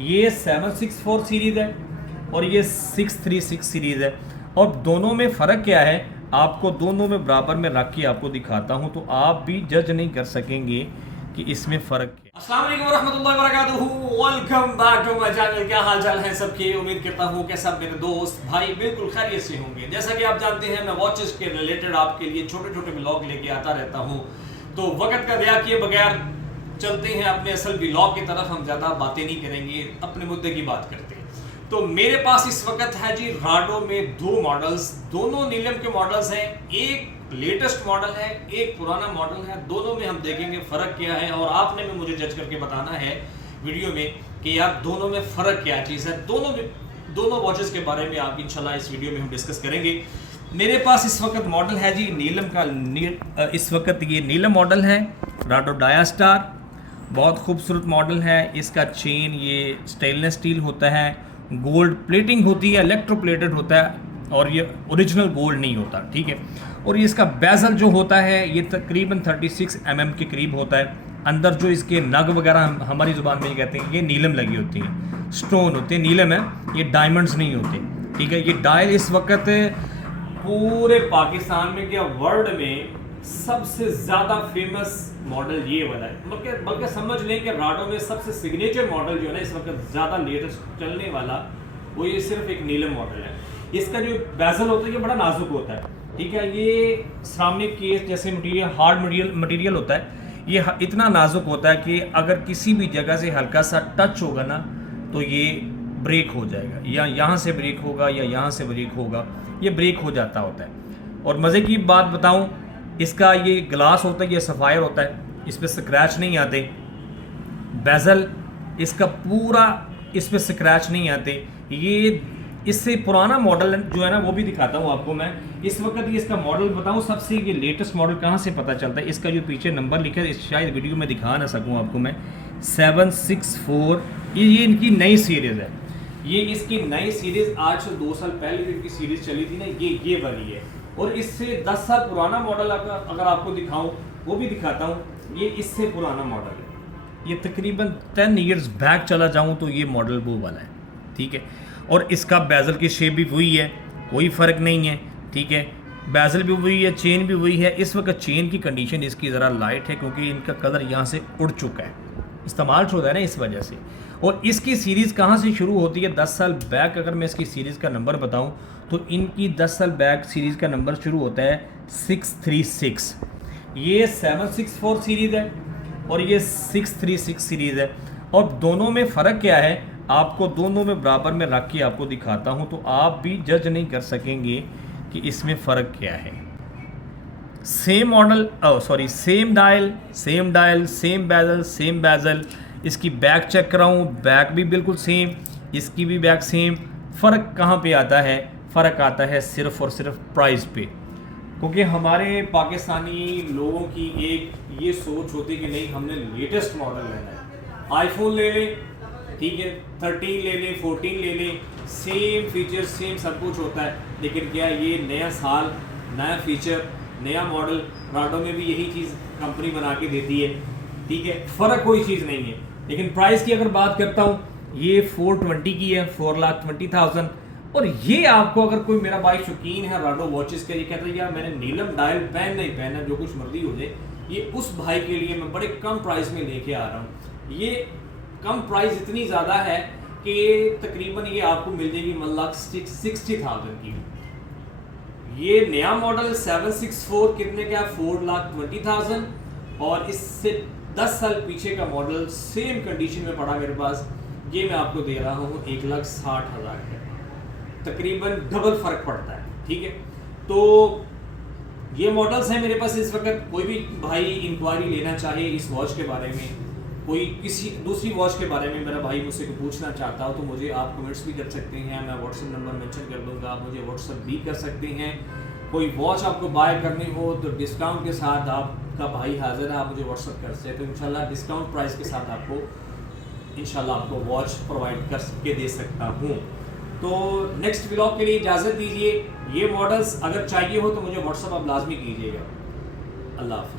ये 764 सीरीज़ है और ये 636 सीरीज़ है। और दोनों में फ़र्क क्या है आपको दोनों में बराबर में रख के आपको दिखाता हूँ, तो आप भी जज नहीं कर सकेंगे कि इसमें फ़र्क क्या। अस्सलाम वालेकुम रहमतुल्लाहि व बरकातुहू। Welcome back to my channel. क्या हाल चाल है सबके? उम्मीद करता हूँ कि सब मेरे दोस्त भाई बिल्कुल खैरियत से होंगे। जैसा कि आप जानते हैं मैं वॉचेस के रिलेटेड आपके लिए छोटे छोटे व्लॉग लेके आता रहता हूँ, तो वक्त का दया किए बगैर चलते हैं अपने असल व्लॉग की तरफ। हम ज़्यादा बातें नहीं करेंगे, अपने मुद्दे की बात करते हैं। तो मेरे पास इस वक्त है जी राडो में दो मॉडल्स, दोनों नीलम के मॉडल्स हैं। एक लेटेस्ट मॉडल है, एक पुराना मॉडल है। दोनों में हम देखेंगे फ़र्क क्या है और आपने भी मुझे जज करके बताना है वीडियो में कि यार दोनों में फ़र्क क्या चीज़ है। दोनों वॉचेस के बारे में आप इंशाल्लाह इस वीडियो में हम डिस्कस करेंगे। मेरे पास इस वक्त मॉडल है जी नीलम का, इस वक्त ये नीलम मॉडल है राडो डायास्टार। बहुत खूबसूरत मॉडल है। इसका चेन ये स्टेनलेस स्टील होता है, गोल्ड प्लेटिंग होती है, इलेक्ट्रोप्लेटेड होता है और ये ओरिजिनल गोल्ड नहीं होता, ठीक है। और ये इसका बेजल जो होता है ये तकरीबन 36 mm के करीब होता है। अंदर जो इसके नग वगैरह हमारी ज़ुबान में ये कहते हैं, ये नीलम लगी होती है, स्टोन होते हैं, नीलम है, ये डायमंड्स नहीं होते, ठीक है। ये डायल इस वक्त पूरे पाकिस्तान में क्या वर्ल्ड में सबसे ज़्यादा फेमस मॉडल ये वाला है। बल्कि समझ लें कि राडो में सबसे सिग्नेचर मॉडल जो है ना इस वक्त ज़्यादा लेटेस्ट चलने वाला वो ये सिर्फ एक नीलम मॉडल है। इसका जो बेजल होता है ये बड़ा नाजुक होता है, ठीक है। ये सिरामिक केस जैसे मटेरियल, हार्ड मटेरियल होता है। ये इतना नाजुक होता है कि अगर किसी भी जगह से हल्का सा टच होगा ना तो ये ब्रेक हो जाएगा, या यहाँ से ब्रेक होगा या यहाँ से ब्रेक होगा, ये ब्रेक हो जाता होता है। और मज़े की बात बताऊँ, इसका ये ग्लास होता है, ये सफ़ायर होता है, इस पर स्क्रैच नहीं आते। बेजल इसका पूरा, इस पर स्क्रैच नहीं आते। ये इससे पुराना मॉडल जो है ना वो भी दिखाता हूँ आपको मैं। इस वक्त ये इसका मॉडल बताऊँ सबसे, ये लेटेस्ट मॉडल कहाँ से पता चलता है, इसका जो पीछे नंबर लिखा है शायद वीडियो में दिखा ना सकूँ आपको मैं, 764। ये इनकी नई सीरीज़ है, ये इसकी नई सीरीज़ आज से 2 साल पहले जो इनकी सीरीज़ चली थी ना ये वाली है। और इससे 10 साल पुराना मॉडल अगर आपको दिखाऊं वो भी दिखाता हूं, ये इससे पुराना मॉडल है। ये तकरीबन 10 ईयर्स बैक चला जाऊं तो ये मॉडल वो वाला है, ठीक है। और इसका बेजल की शेप भी वही है, कोई फ़र्क नहीं है, ठीक है। बेजल भी वही है, चेन भी वही है। इस वक्त चेन की कंडीशन इसकी ज़रा लाइट है क्योंकि इनका कलर यहाँ से उड़ चुका है, इस्तेमाल होता है ना इस वजह से। और इसकी सीरीज़ कहाँ से शुरू होती है 10 साल बैक, अगर मैं इसकी सीरीज़ का नंबर बताऊं तो इनकी 10 साल बैक सीरीज़ का नंबर शुरू होता है 636। ये 764 सीरीज़ है और ये 636 सीरीज़ है। और दोनों में फ़र्क क्या है आपको दोनों में बराबर में रख के आपको दिखाता हूँ, तो आप भी जज नहीं कर सकेंगे कि इसमें फ़र्क क्या है। Same model, same dial, same bezel, same bezel. इसकी बैक चेक कराऊँ, बैक भी बिल्कुल सेम, इसकी भी बैक सेम। फ़र्क कहाँ पे आता है? फ़र्क आता है सिर्फ़ और सिर्फ प्राइस पे, क्योंकि हमारे पाकिस्तानी लोगों की एक ये सोच होती है कि नहीं हमने लेटेस्ट मॉडल लेना है। आईफोन ले लें, ठीक है, 13 ले लें, 14 ले लें, सेम फीचर सेम सब कुछ होता है। लेकिन क्या ये नया साल, नया फीचर, नया मॉडल, राडो में भी यही चीज़ कंपनी बना के देती है, ठीक है। फ़र्क कोई चीज़ नहीं है। लेकिन प्राइस की अगर बात करता हूँ, ये 420 की है, 4,20,000। और ये आपको अगर कोई मेरा भाई शौकीन है राडो वॉचेस का, ये कहता है यार मैंने नीलम डायल पहनना ही पहनना, जो कुछ मर्जी हो जाए, ये उस भाई के लिए मैं बड़े कम प्राइस में लेके आ रहा हूँ। ये कम प्राइस इतनी ज़्यादा है कि तकरीबन ये आपको मिल जाएगी 1,60,000 की। ये नया मॉडल 764 कितने का? 4,20,000। और इससे 10 साल पीछे का मॉडल सेम कंडीशन में पड़ा मेरे पास, ये मैं आपको दे रहा हूँ 1,60,000 का। तकरीबन डबल फ़र्क पड़ता है, ठीक है। तो ये मॉडल्स हैं मेरे पास इस वक्त। कोई भी भाई इंक्वायरी लेना चाहे इस वॉच के बारे में, कोई किसी दूसरी वॉच के बारे में मेरा भाई मुझसे पूछना चाहता हो तो मुझे आप कमेंट्स भी कर सकते हैं, मैं व्हाट्सएप नंबर मेंशन कर दूंगा, आप मुझे व्हाट्सएप भी कर सकते हैं। कोई वॉच आपको बाय करनी हो तो डिस्काउंट के साथ आपका भाई हाजिर है, आप मुझे व्हाट्सएप कर सकते हैं, तो इंशाल्लाह डिस्काउंट प्राइस के साथ आपको इंशाल्लाह आपको वॉच प्रोवाइड कर के दे सकता हूँ। तो नेक्स्ट व्लॉग के लिए इजाज़त दीजिए। ये मॉडल्स अगर चाहिए हो तो मुझे व्हाट्सएप आप लाजमी कीजिएगा। अल्लाह हाफ़िज़।